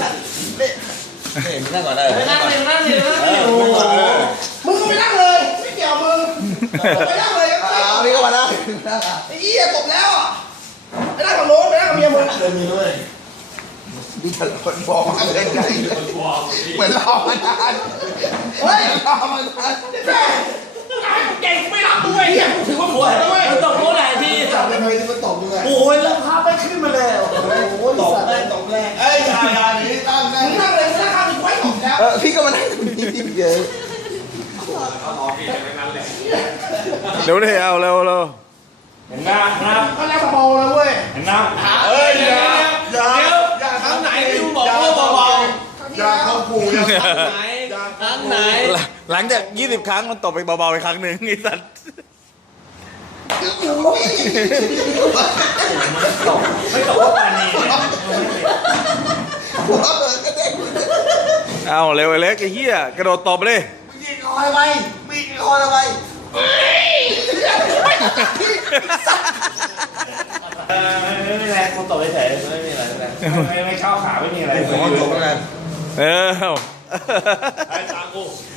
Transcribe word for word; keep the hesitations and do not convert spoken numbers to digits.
นี่นี่มึงนั่งก่อนเลยนั่งเลยนั่งเลยนั่งเลยโอ้มึงก็ไปนั่งเลยไม่เกี่ยวมึงไปนั่งเลยเอาพี่ก็มานั่งนั่งอ่ะไอ้ยี่ตบแล้วอ่ะไปนั่งกับโน้ตไปนั่งกับเมียมึงเดินมีด้วยดูแต่ละคนบอกมาเลยไงเหมือนรอมานานเฮ้ยรอมานานแม่เก่งไม่รับด้วยเนี่ยถือว่าผัวด้วยมันตบโน้ตหลายทีจับไปเลยที่มันตบยังไงโอ้ยแล้วพาไปขึ้นมาแล้วโอ้ยตบแรงตบแรงเอ้ยอย่าอย่าหนีนั่งนั่งมึงนั่งเลยมึงนั่งข้างมึงไว้ตบแล้วเออพี่ก็มานั่งตรงนี้เยอะเร็วดิเอาเร็วเร็วเห็นหน้าครับก็แล้วเบาๆเลยเว้ยเห็นหน้าเอ้ยอย่าอย่าเดี๋ยวอย่าครั้งไหนที่มึงบอกว่าเบาอย่าเข้าขู่อย่าๆครั้งไหนครั้งไหนหลังจากยี่สิบครั้งมันตบไปเบาๆไปครั้งหนึ่งไอ้สัตว์ไม่ตกว่าปานีหัวเบิกกระเด็นเอาเร็วไอ้เล็กไอ้เหี้ยกระโดดตบเลยมึงยิงคอยไปมึงยิงคอยไปเออไม่มีอะไรกูตกเฉยๆไม่มีอะไรไม่ไม่เข้าขาไม่มีอะไรผมก็ตบแล้วกันเออไอ้ตากู